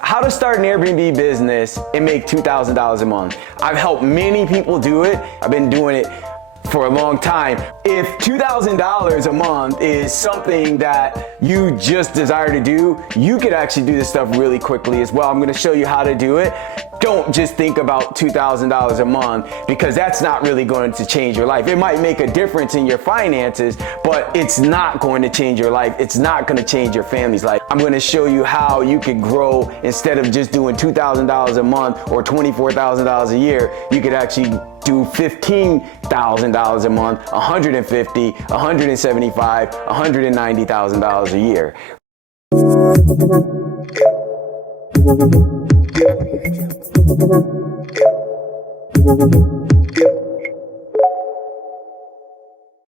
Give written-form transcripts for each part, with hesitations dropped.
How to start an Airbnb business and make $2,000 a month. I've helped many people do it. I've been doing it for a long time. If $2,000 a month is something that you just desire to do, you could actually do this stuff really quickly as well. I'm going to show you how to do it. Don't just think about $2,000 a month, because that's not really going to change your life. It might make a difference in your finances, but it's not going to change your life. It's not going to change your family's life. I'm going to show you how you could grow. Instead of just doing $2,000 a month or $24,000 a year, you could actually do $15,000 a month, $150,000, $175,000, $190,000 a year.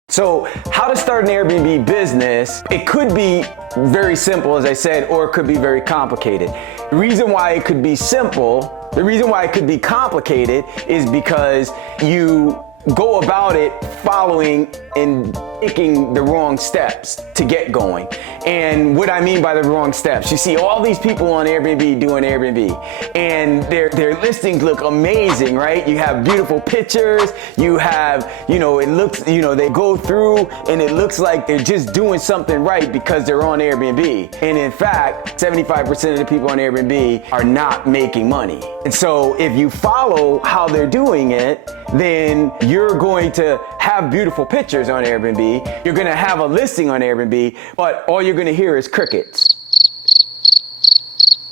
So how to start an Airbnb business? It could be very simple, as I said, or it could be very complicated. The reason why it could be simple, the reason why it could be complicated is because you go about it following and taking the wrong steps to get going. And what I mean by the wrong steps, you see all these people on Airbnb doing Airbnb, and their listings look amazing, right? You have beautiful pictures, you have, it looks, they go through and it looks like they're just doing something right because they're on Airbnb. And in fact, 75% of the people on Airbnb are not making money. And so if you follow how they're doing it, then you're going to have beautiful pictures on Airbnb. You're going to have a listing on Airbnb, but all you're going to hear is crickets.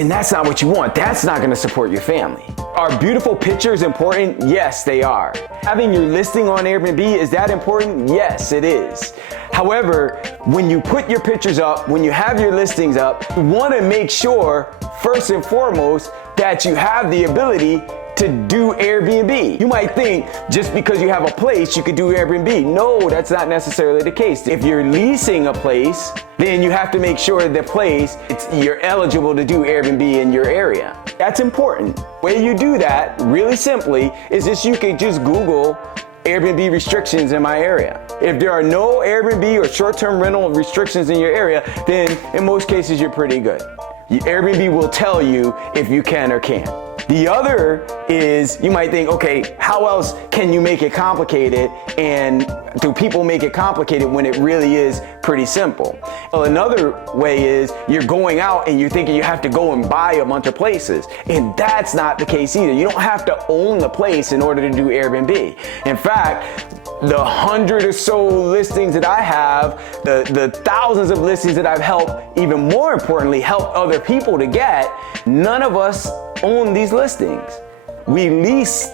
And that's not what you want. That's not going to support your family. Are beautiful pictures important? Yes, they are. Having your listing on Airbnb, is that important? Yes, it is. However, when you put your pictures up, when you have your listings up, you want to make sure, first and foremost, that you have the ability to do Airbnb. You might think just because you have a place, you could do Airbnb. No, that's not necessarily the case. If you're leasing a place, then you have to make sure the place, you're eligible to do Airbnb in your area. That's important. The way you do that, really simply, is just you can just Google Airbnb restrictions in my area. If there are no Airbnb or short-term rental restrictions in your area, then in most cases you're pretty good. Airbnb will tell you if you can or can't. The other is, you might think, okay, how else can you make it complicated, and do people make it complicated when it really is pretty simple? Well, another way is you're going out and you're thinking you have to go and buy a bunch of places, and that's not the case either. You don't have to own the place in order to do Airbnb. In fact, the 100 or so listings that I have, the thousands of listings that I've helped, even more importantly, helped other people to get, none of us own these listings. We lease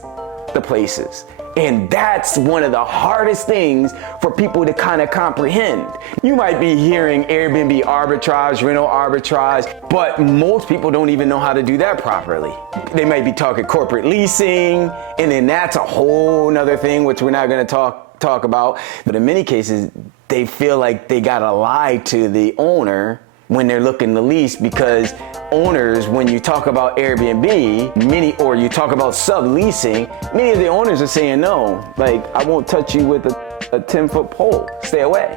the places. And that's one of the hardest things for people to kind of comprehend. You might be hearing Airbnb arbitrage, rental arbitrage, but most people don't even know how to do that properly. They might be talking corporate leasing, and then that's a whole nother thing, which we're not going to talk about. But in many cases, they feel like they got to lie to the owner when they're looking to lease, because owners, when you talk about Airbnb, or you talk about subleasing, many of the owners are saying no. Like, I won't touch you with a 10-foot pole. Stay away.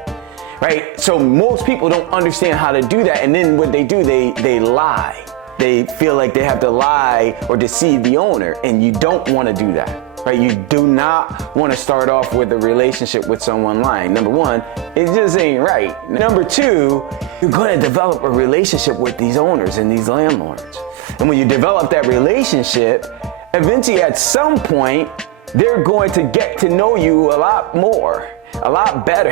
Right? So most people don't understand how to do that, and then what they do, they lie. They feel like they have to lie or deceive the owner, and you don't want to do that. Right? You do not want to start off with a relationship with someone lying. Number one, it just ain't right. Number two, you're going to develop a relationship with these owners and these landlords. And when you develop that relationship, eventually at some point, they're going to get to know you a lot more, a lot better.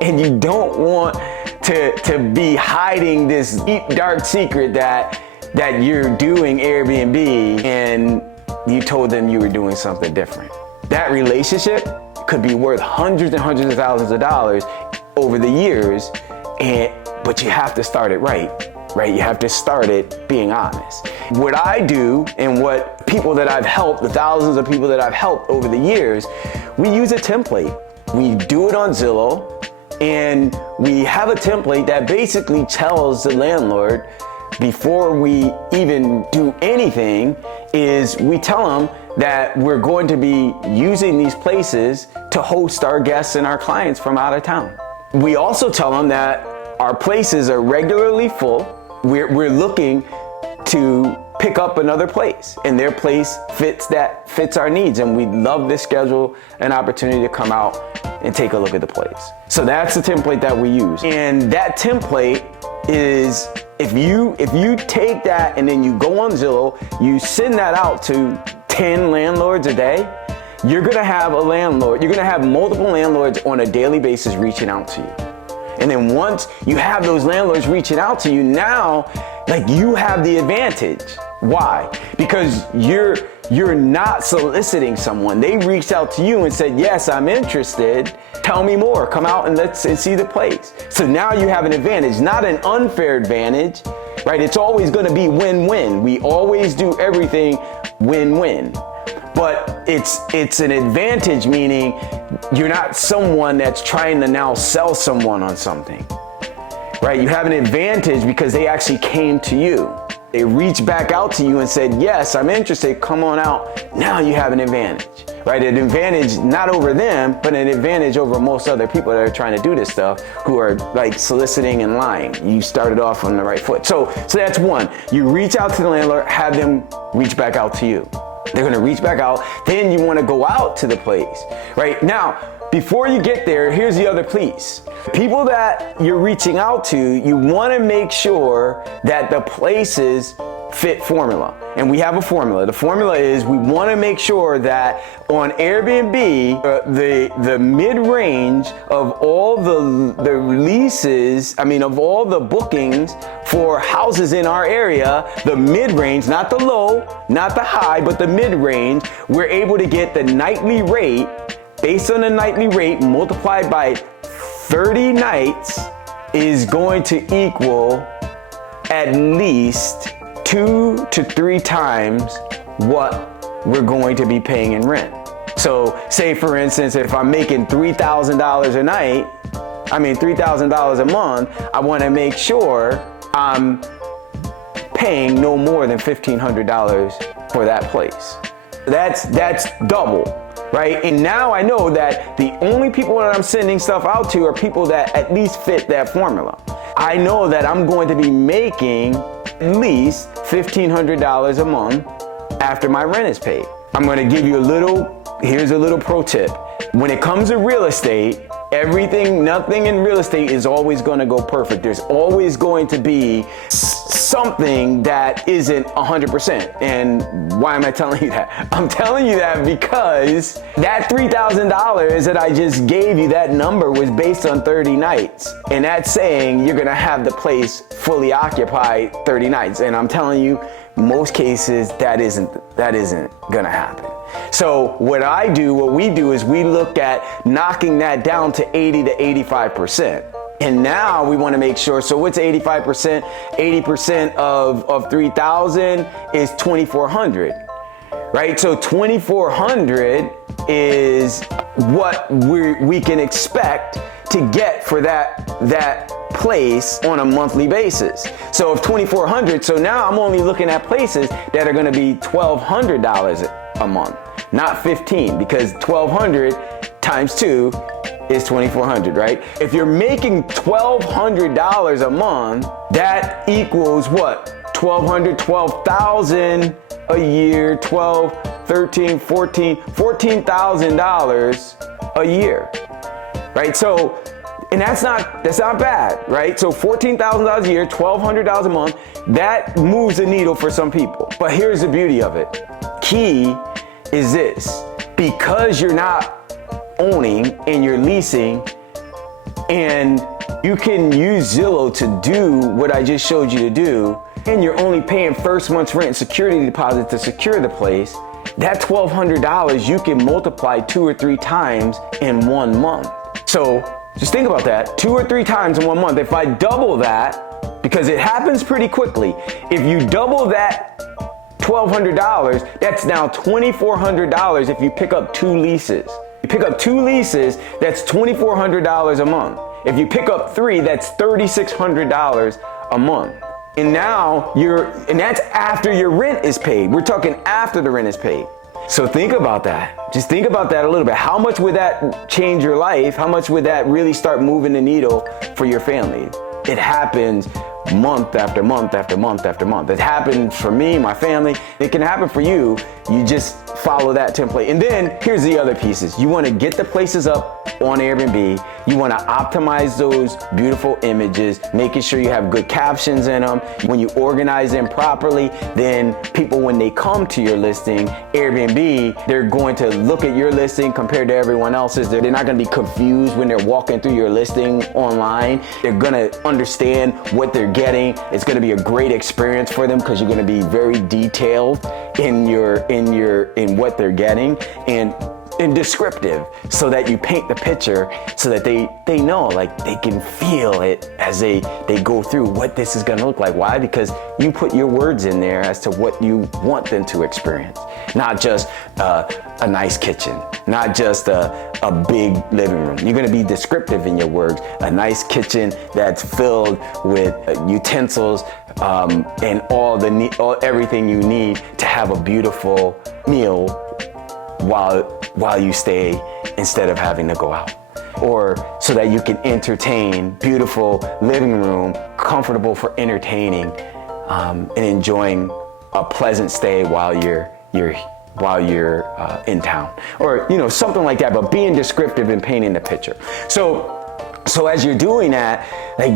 And you don't want to be hiding this deep, dark secret that you're doing Airbnb and you told them you were doing something different. That relationship could be worth hundreds and hundreds of thousands of dollars over the years, but you have to start it right? You have to start it being honest. What I do, and what people that I've helped, the thousands of people that I've helped over the years, we use a template. We do it on Zillow, and we have a template that basically tells the landlord, before we even do anything, is we tell them that we're going to be using these places to host our guests and our clients from out of town. We also tell them that our places are regularly full. We're looking to pick up another place, and their place fits our needs, and we'd love to schedule an opportunity to come out and take a look at the place. So that's the template that we use. And that template is, if you take that and then you go on Zillow, you send that out to 10 landlords a day, you're gonna have multiple landlords on a daily basis reaching out to you. And then once you have those landlords reaching out to you, now, like, you have the advantage. Why? Because you're not soliciting someone. They reached out to you and said, yes, I'm interested. Tell me more. Come out and see the place. So now you have an advantage, not an unfair advantage, right? It's always going to be win-win. We always do everything win-win. But it's an advantage, meaning you're not someone that's trying to now sell someone on something, right? You have an advantage because they actually came to you. They reached back out to you and said, yes, I'm interested, come on out. Now you have an advantage, right? An advantage not over them, but an advantage over most other people that are trying to do this stuff, who are like soliciting and lying. You started off on the right foot. So that's one. You reach out to the landlord, have them reach back out to you. They're gonna reach back out, then you wanna go out to the place, right? Now, before you get there, here's the other piece. People that you're reaching out to, you wanna make sure that the places fit formula. And we have a formula. The formula is, we wanna make sure that on Airbnb, the mid-range of all the leases, of all the bookings for houses in our area, the mid-range, not the low, not the high, but the mid-range, we're able to get the nightly rate, based on the nightly rate multiplied by 30 nights, is going to equal at least 2 to 3 times what we're going to be paying in rent. So say, for instance, if I'm making $3,000 a night, $3,000 a month, I want to make sure I'm paying no more than $1,500 for that place. That's double, right? And now I know that the only people that I'm sending stuff out to are people that at least fit that formula. I know that I'm going to be making at least $1,500 a month after my rent is paid. I'm going to give you here's a little pro tip. When it comes to real estate, nothing in real estate is always going to go perfect. There's always going to be something that isn't 100%. And why am I telling you that? I'm telling you that because that $3,000 that I just gave you, that number was based on 30 nights. And that's saying you're going to have the place fully occupied 30 nights. And I'm telling you, most cases, that isn't going to happen. So what we do is we look at knocking that down to 80 to 85%. And now we want to make sure, so what's 85%? 80% of 3,000 is 2,400, right? So 2,400 is what we can expect to get for that place on a monthly basis. So if 2,400, so now I'm only looking at places that are going to be $1,200 a month, not 15, because 1,200 times 2 is 2,400, right? If you're making $1,200 a month, that equals what? 1,200, 12,000 a year, 12, 13, 14, $14,000 a year, right? So, and that's not bad, right? So $14,000 a year, $1,200 a month, that moves the needle for some people. But here's the beauty of it. Key is this: because you're not owning and you're leasing, and you can use Zillow to do what I just showed you to do, and you're only paying first month's rent and security deposit to secure the place, that $1,200 you can multiply 2 or 3 times in 1 month. So just think about that, 2 or 3 times in 1 month. If I double that, because it happens pretty quickly, if you double that $1,200, that's now $2,400 if you pick up 2 leases. You pick up 2 leases, that's $2,400 a month. If you pick up 3, that's $3,600 a month. And now and that's after your rent is paid. We're talking after the rent is paid. So think about that. Just think about that a little bit. How much would that change your life? How much would that really start moving the needle for your family? It happens month after month after month after month. It happened for me, my family. It can happen for you. You just follow that template. And then here's the other pieces. You want to get the places up on Airbnb. You want to optimize those beautiful images, making sure you have good captions in them. When you organize them properly, then people, when they come to your listing, Airbnb, they're going to look at your listing compared to everyone else's. They're not going to be confused when they're walking through your listing online. They're going to understand what they're getting. It's going to be a great experience for them because you're going to be very detailed in what they're getting and descriptive, so that you paint the picture so that they know, like, they can feel it as they go through what this is going to look like. Why? Because you put your words in there as to what you want them to experience. Not just a nice kitchen, not just a big living room. You're going to be descriptive in your words. A nice kitchen that's filled with utensils and everything you need to have a beautiful meal while you stay, instead of having to go out. Or so that you can entertain, beautiful living room, comfortable for entertaining, and enjoying a pleasant stay while you're in town, or something like that. But being descriptive and painting the picture. So as you're doing that, like,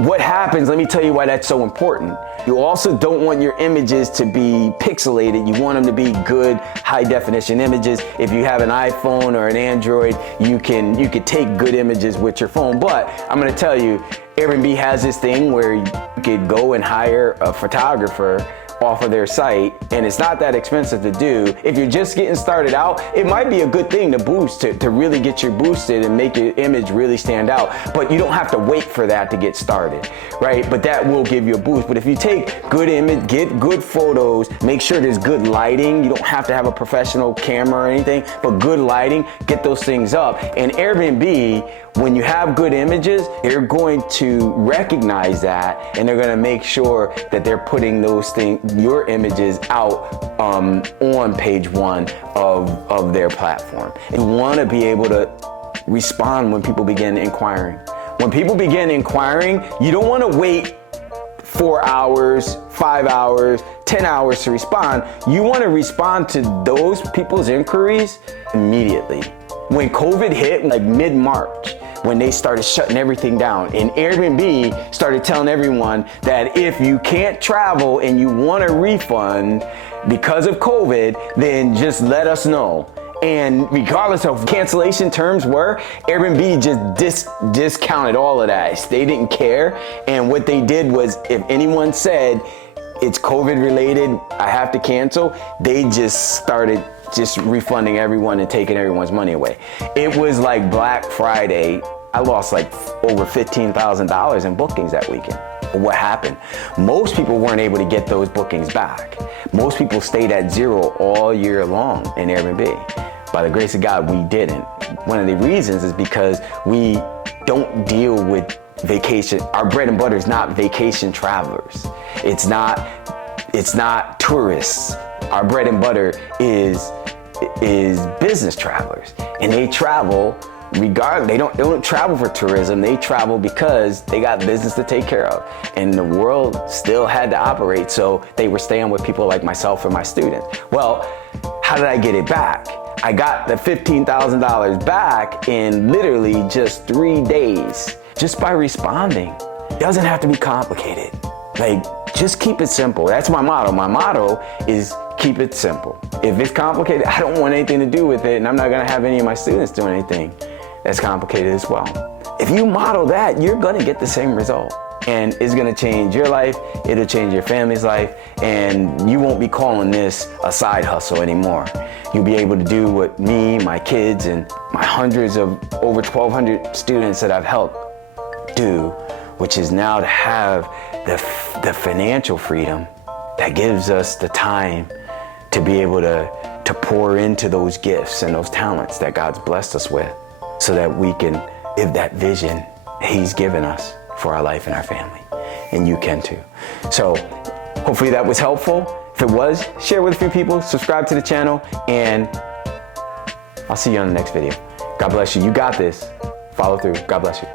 what happens, let me tell you why that's so important. You also don't want your images to be pixelated. You want them to be good, high definition images. If you have an iPhone or an Android, you can take good images with your phone. But I'm gonna tell you, Airbnb has this thing where you could go and hire a photographer off of their site, and it's not that expensive to do. If you're just getting started out, it might be a good thing to boost, to really get you boosted and make your image really stand out. But you don't have to wait for that to get started, right? But that will give you a boost. But if you take good image, get good photos, make sure there's good lighting. You don't have to have a professional camera or anything, but good lighting, get those things up. And Airbnb, when you have good images, they're going to recognize that, and they're going to make sure that they're putting those things, your images, out on page one of their platform. And you want to be able to respond when people begin inquiring. When people begin inquiring, you don't want to wait 4 hours, 5 hours, 10 hours to respond. You want to respond to those people's inquiries immediately. When COVID hit, like mid-March, when they started shutting everything down, and Airbnb started telling everyone that if you can't travel and you want a refund because of COVID, then just let us know. And regardless of cancellation terms were, Airbnb just discounted all of that. They didn't care. And what they did was, if anyone said it's COVID related, I have to cancel, they just started refunding everyone and taking everyone's money away. It was like Black Friday. I lost like over $15,000 in bookings that weekend. What happened? Most people weren't able to get those bookings back. Most people stayed at zero all year long in Airbnb. By the grace of God, we didn't. One of the reasons is because we don't deal with vacation. Our bread and butter is not vacation travelers. It's not tourists. Our bread and butter is business travelers, and they travel regardless. They don't travel for tourism. They travel because they got business to take care of, and the world still had to operate, so they were staying with people like myself and my students. Well, how did I get it back? I got the $15,000 back in literally just 3 days, just by responding. It doesn't have to be complicated. Like, just keep it simple. That's my motto. My motto is keep it simple. If it's complicated, I don't want anything to do with it, and I'm not gonna have any of my students do anything that's complicated as well. If you model that, you're gonna get the same result. And it's gonna change your life, it'll change your family's life, and you won't be calling this a side hustle anymore. You'll be able to do what me, my kids, and my hundreds of over 1,200 students that I've helped do, which is now to have the financial freedom that gives us the time to be able to pour into those gifts and those talents that God's blessed us with, so that we can live that vision He's given us for our life and our family. And you can too. So hopefully that was helpful. If it was, share with a few people, subscribe to the channel, and I'll see you on the next video. God bless you. You got this. Follow through. God bless you.